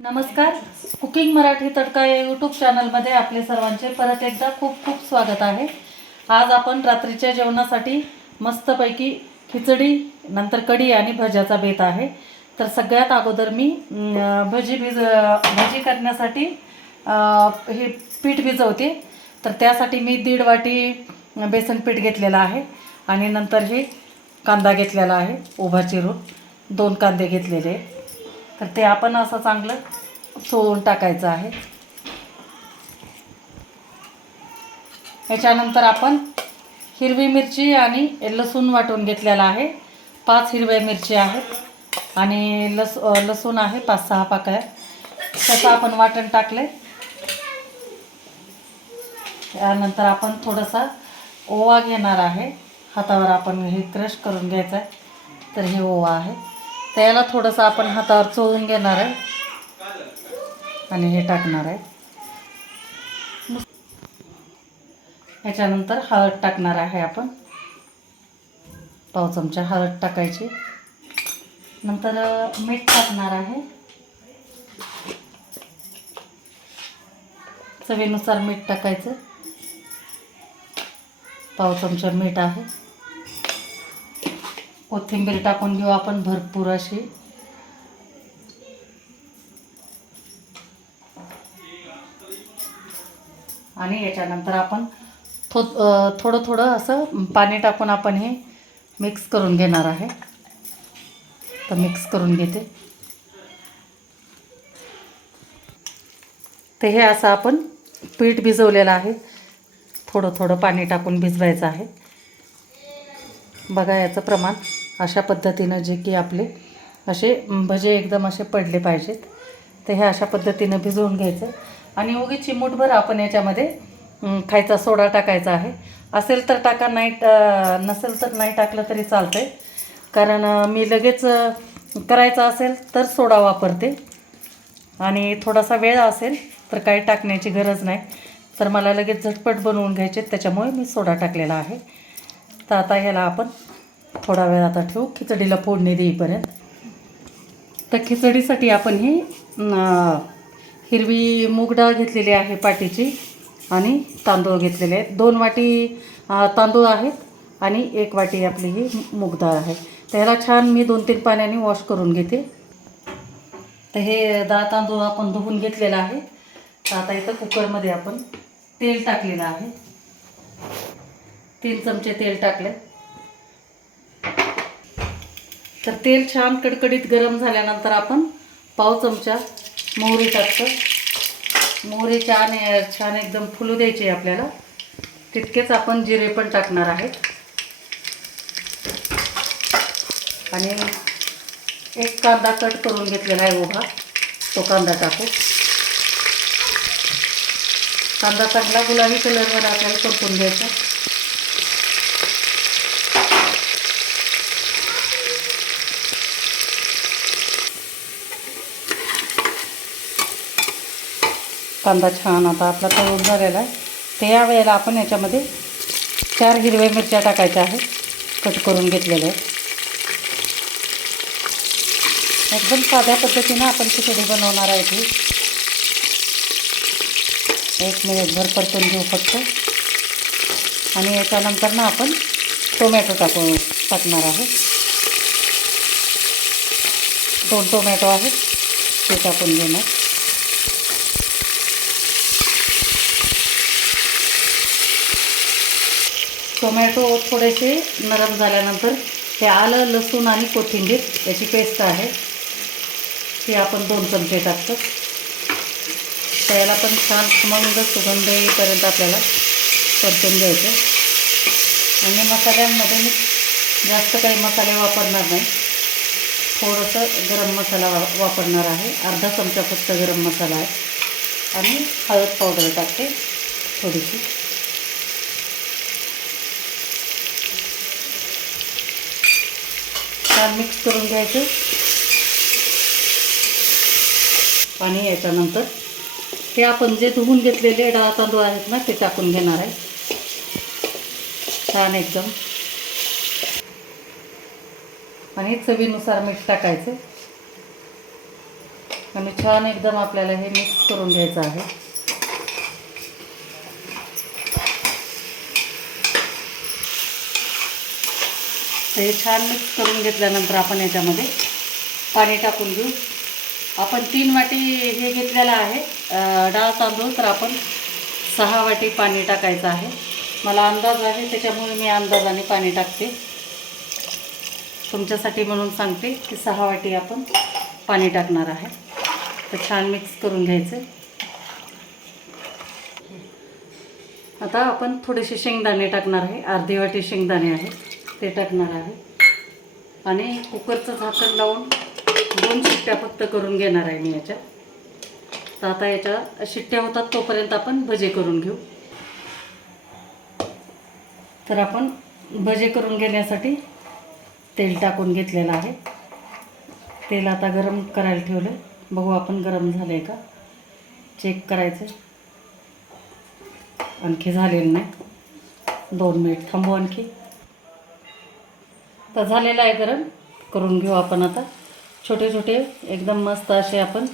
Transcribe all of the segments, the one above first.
नमस्कार. कुकिंग मराठी तडका या यूट्यूब चॅनलमध्ये आपले सर्वांचे परत एकदा खूप खूप स्वागत आहे. आज आपण रात्रीच्या जेवणासाठी मस्तपैकी खिचडी नंतर कढी आणि भज्याचा बेत आहे. तर सगळ्यात अगोदर मी भजी भिज भजी करण्यासाठी हे पीठ भिजवते. तर त्यासाठी मी दीड वाटी बेसन पीठ घेतलेलं आहे आणि नंतर हे कांदा घेतलेला आहे उभा चिरून दोन कांदे घेतलेले. आहे. तर ते आपण असं चांगलं सोडून टाकायचं आहे. याच्यानंतर आपण हिरवी मिरची आणि लसूण वाटून घेतलेला आहे. पाच हिरव्या मिरची आहेत आणि लस लसूण आहे पाच सहा पाकळ्या. त्याचं आपण वाटण टाकले त्यानंतर आपण थोडासा ओवा घेणार आहे. हातावर आपण हे क्रश करून घ्यायचं आहे तर हे ओवा आहे. त्याला थोडंसं आपण हातावर चोळून घेणार आहे. आणि हे टाकणार आहे. ह्याच्यानंतर हळद टाकणार आहे आपण. पाव चमचा हळद टाकायची. नंतर मीठ टाकणार आहे. चवीनुसार मीठ टाकायचं. पाव चमचा मीठ आहे. कोथिंबीर टाकून घेऊ आपण भरपूर अशी. आणि याच्यानंतर आपण थो थोडं थोडं असं पाणी टाकून आपण हे मिक्स करून घेणार आहे. तर मिक्स करून घेते. तर हे असं आपण पीठ भिजवलेलं आहे. थोडं थोडं पाणी टाकून भिजवायचं आहे. बघा याचं प्रमाण अशा पद्धतीनं जे की आपले असे भजे एकदम असे पडले पाहिजेत. तर हे अशा पद्धतीनं भिजवून घ्यायचं. आणि उगी चिमूटभर आपण याच्यामध्ये खायचा सोडा टाकायचा आहे. असेल तर टाका नाही नसेल तर नाही टाकलं तरी चालतं आहे कारण मी लगेच करायचं असेल तर सोडा वापरते. आणि थोडासा वेळ असेल तर काही टाकण्याची गरज नाही. तर मला लगेच झटपट बनवून घ्यायचे त्याच्यामुळे मी सोडा टाकलेला आहे. तर आता ह्याला आपण थोडा वेळ आता ठेवू. खिचडीला फोडणी देईपर्यंत. तर खिचडीसाठी आपण ही हिरवी मूग डाळ घेतलेली आहे पाटीची आणि तांदूळ घेतलेले आहेत. दोन वाटी तांदूळ आहेत आणि एक वाटी आपली ही मूग डाळ आहे. तर ह्याला छान मी दोन तीन पाण्याने वॉश करून घेते. तर हे डाळ तांदूळ आपण धुवून घेतलेला आहे. तर आता इथं कुकरमध्ये आपण तेल टाकलेलं आहे. तीन चमचे तेल टाकले. तर तेल छान कडकडीत गरम झाल्यानंतर आपण पाव चमचा मोहरी टाकतो. मोहरी छान छान एकदम फुलू द्यायची आपल्याला. तितकेच आपण जिरे पण टाकणार आहे आणि एक कांदा कट करून घेतलेला आहे उभा. तो कांदा टाकू. कांदा चांगला गुलाबी कलरवर आपल्याला परतून घ्यायचा. कांदा छान आता आपला तळून झालेला आहे. तर या वेळेला आपण याच्यामध्ये चार हिरव्या मिरच्या टाकायच्या आहेत. कट करून घेतलेल्या आहेत. एकदम साध्या पद्धतीनं आपण खिचडी बनवणार आहे ती. एक मिनिटभर परतून घेऊ फक्त. आणि याच्यानंतर ना आपण टोमॅटो टाकू टाकणार आहे दोन टोमॅटो आहेत. ते टाकून घेणार. टोमॅटो थोडेसे नरम झाल्यानंतर हे आलं लसूण आणि कोथिंबीर याची पेस्ट आहे. ती आपण दोन चमचे टाकतो. त्याला पण छान मंद सुगंध येईपर्यंत आपल्याला परतून घ्यायचं. आणि मसाल्यांमध्ये मी जास्त काही मसाले वापरणार नाही. थोडंसं गरम मसाला वा वापरणार आहे. अर्धा चमचा फक्त गरम मसाला आहे. आणि हळद पावडर टाकते थोडीशी. छान मिक्स करून घ्यायचं. पाणी याच्यानंतर हे आपण जे धुवून घेतलेले डाळ तांदूळ आहेत ना ते टाकून घेणार आहे. छान एकदम. आणि चवीनुसार मीठ टाकायचं. आणि छान एकदम आपल्याला हे मिक्स करून घ्यायचं आहे. तर हे छान मिक्स करून घेतल्यानंतर आपण याच्यामध्ये पाणी टाकून घेऊ. आपण तीन वाटी हे घेतलेलं आहे. डाळ तांदूळ तर आपण सहा वाटी पाणी टाकायचं आहे. मला अंदाज आहे त्याच्यामुळे मी अंदाजाने पाणी टाकते. तुमच्यासाठी म्हणून सांगते की सहा वाटी आपण पाणी टाकणार आहे. तर छान मिक्स करून घ्यायचं. आता आपण थोडेसे शेंगदाणे टाकणार आहे. अर्धी वाटी शेंगदाणे आहे. ते टाकणार आहे. आणि कुकरचं झाकण लावून दोन शिट्ट्या फक्त करून घेणार आहे मी याच्या तर आता याच्या शिट्ट्या होतात तोपर्यंत आपण भजे करून घेऊ. तर आपण भजे करून घेण्यासाठी तेल टाकून घेतलेलं आहे. तेल आता गरम करायला ठेवलं बघू आपण गरम झालं आहे का? चेक करायचं आणखी झालेलं नाही. दोन मिनिट थांबू आणखी. तर झालेलं आहे गरम. करून घेऊ आपण आता. छोटे छोटे एकदम मस्त असे आपण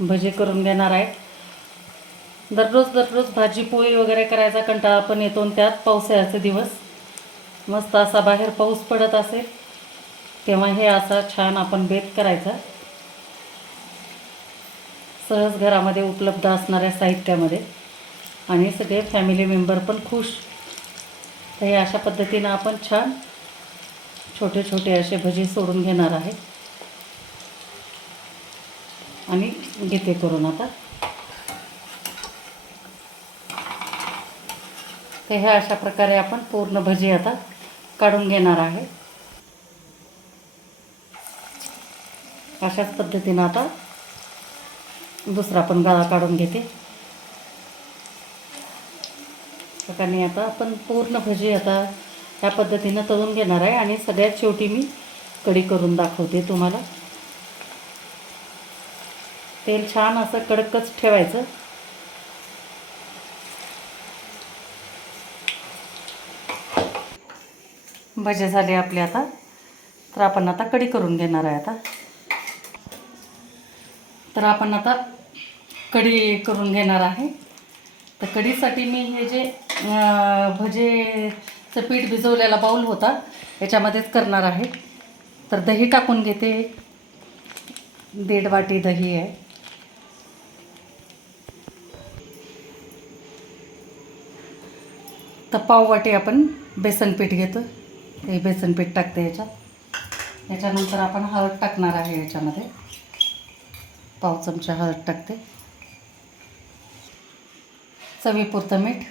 भजे करून घेणार आहे दररोज दररोज भाजी पोळी वगैरे करायचा कंटाळा पण येतो आणि त्यात पावसाळ्याचे दिवस. मस्त असा बाहेर पाऊस पडत असेल तेव्हा हे असा छान आपण बेत करायचा. सहज घरामध्ये उपलब्ध असणाऱ्या साहित्यामध्ये. आणि सगळे फॅमिली मेंबर पण खुश. तर हे अशा पद्धतीनं आपण छान छोटे छोटे असे भजी सोडून घेणार आहे. आणि घेते करून आता. तर ह्या अशा प्रकारे आपण पूर्ण भजी आता काढून घेणार आहे. अशाच पद्धतीनं आता दुसरा पण गाळा काढून घेते. प्रकारे आता आपण पूर्ण भजी आता ह्या पद्धतीनं तळून घेणार आहे आणि सगळ्यात शेवटी मी कढी करून दाखवते तुम्हाला. तेल छान असं कडकच ठेवायचं. भजे झाले आपले आता. तर आपण आता कढी करून घेणार आहे आता. तर आपण आता कढी करून घेणार आहे. तर कढीसाठी मी हे जे भजे चं पीठ भिजवलेला बाऊल होता. याच्यामध्येच करणार आहे. तर दही टाकून घेते. दीड वाटी दही आहे. तर पाव वाटी आपण बेसन पीठ घेतो. हे बेसन पीठ टाकते याच्यात. याच्यानंतर आपण हळद टाकणार आहे याच्यामध्ये. पाव चमचा हळद टाकते. चवीपुरतं मीठ.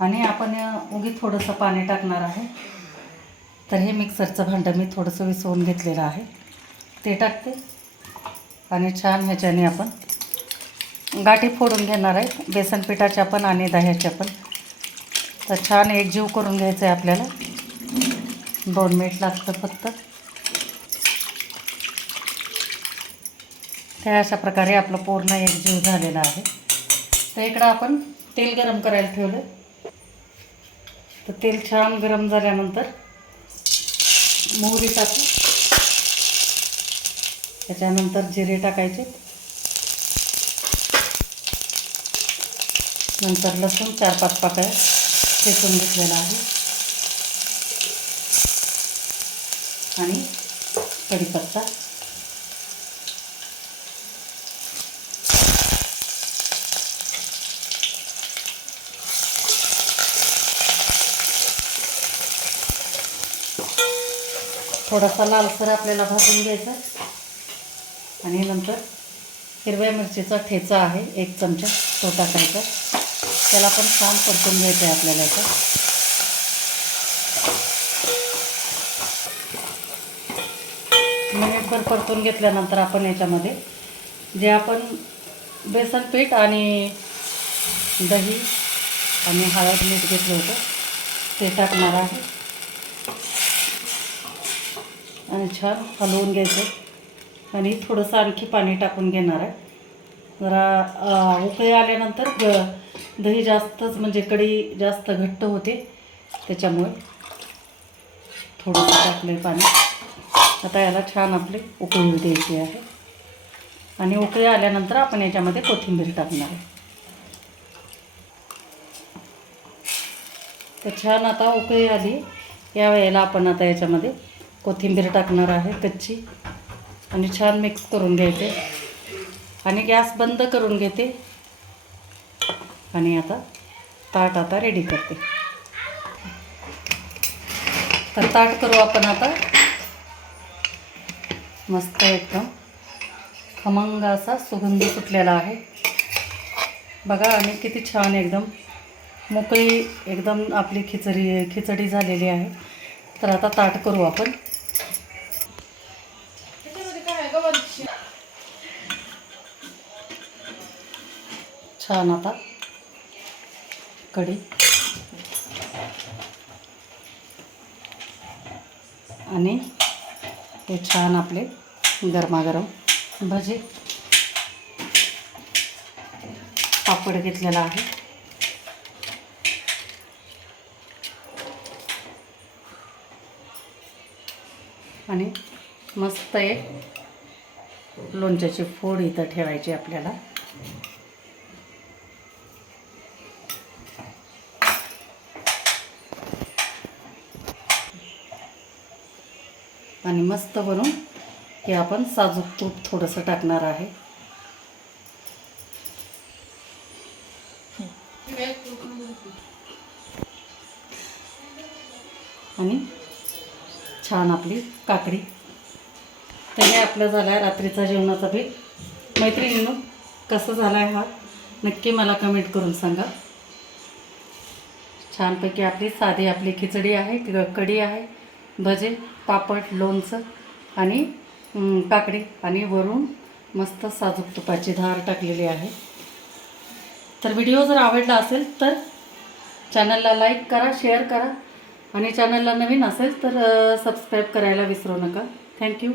आणि आपण उगी थोडंसं पाणी टाकणार आहे. तर हे मिक्सरचं भांडं मी थोडंसं विसवून घेतलेलं आहे. ते टाकते. आणि छान ह्याच्याने आपण गाठी फोडून घेणार आहे. बेसन पिठाच्या पण आणि दह्याच्या पण. तर छान एकजीव करून घ्यायचं आहे आपल्याला. दोन मिनिट लागतं फक्त. त्या अशा प्रकारे आपलं पूर्ण एकजीव झालेला आहे. तर इकडं आपण तेल गरम करायला ठेवलं तर तेल छान गरम झाल्यानंतर मोहरी टाकू. त्याच्यानंतर जिरे टाकायचे. नंतर लसूण चार पाच पाकळ्या ठेचून घेतलेला आहे. आणि कढीपत्ता. थोडासा लालसर आपल्याला भाजून घ्यायचा. आणि नंतर हिरव्या मिरचीचा ठेचा आहे एक चमचा तो टाकायचा त्याला पण छान परतून घ्यायचं आहे आपल्याला याचा मिनिटभर परतून घेतल्यानंतर आपण याच्यामध्ये जे आपण बेसन पीठ आणि दही आणि हळद मीठ घेतलं होतं ते टाकणार आहे. छान हलवून घ्यायचं. आणि थोडंसं आणखी पाणी टाकून घेणार आहे. जरा उकळी आल्यानंतर ग दही जास्तच म्हणजे कढी जास्त घट्ट होते. त्याच्यामुळे थोडंसं टाकलं आहे पाणी. आता याला छान आपले उकळी द्यायची आहे. आणि उकळी आल्यानंतर आपण याच्यामध्ये कोथिंबीर टाकणार आहे. तर छान आता उकळी आली. या वेळेला आपण आता याच्यामध्ये कोथिंबीर टाकणार आहे कच्ची. आणि छान मिक्स करून घ्यायचे. आणि गॅस बंद करून घेते. आणि आता ताट आता रेडी करते. तर ताट करू आपण आता. मस्त एकदम. खमंग असा सुगंध सुटलेला आहे. बघा आणि किती छान एकदम. मोकळी एकदम आपली खिचडी खिचडी झालेली आहे. तर आता ताट करू आपण. छान आता. कढी. आणि हे छान आपले गरमागरम भजी. पापड घेतलेला आहे. आणि मस्त एक लोणच्याची फोड इथं ठेवायची आपल्याला. आणि मस्त बनवून हे आपण साजूक तूप थोडंसं टाकणार आहे. आणि छान आपली काकडी. तर हे आपलं झालं आहे रात्रीचा जेवणाचा भेट मैत्रिणींनो कसं झाला आहे हा? नक्की मला कमेंट करून सांगा. छानपैकी आपली साधी आपली खिचडी आहे क- कढी आहे भजे पापड लोणचं आणि काकडी आणि वरून मस्त साजूक तुपाची धार टाकलेली आहे. तर व्हिडिओ जर आवडला असेल तर चॅनलला लाईक करा शेअर करा आणि चॅनलला नवीन असेल तर सबस्क्राईब करायला विसरू नका. थँक्यू.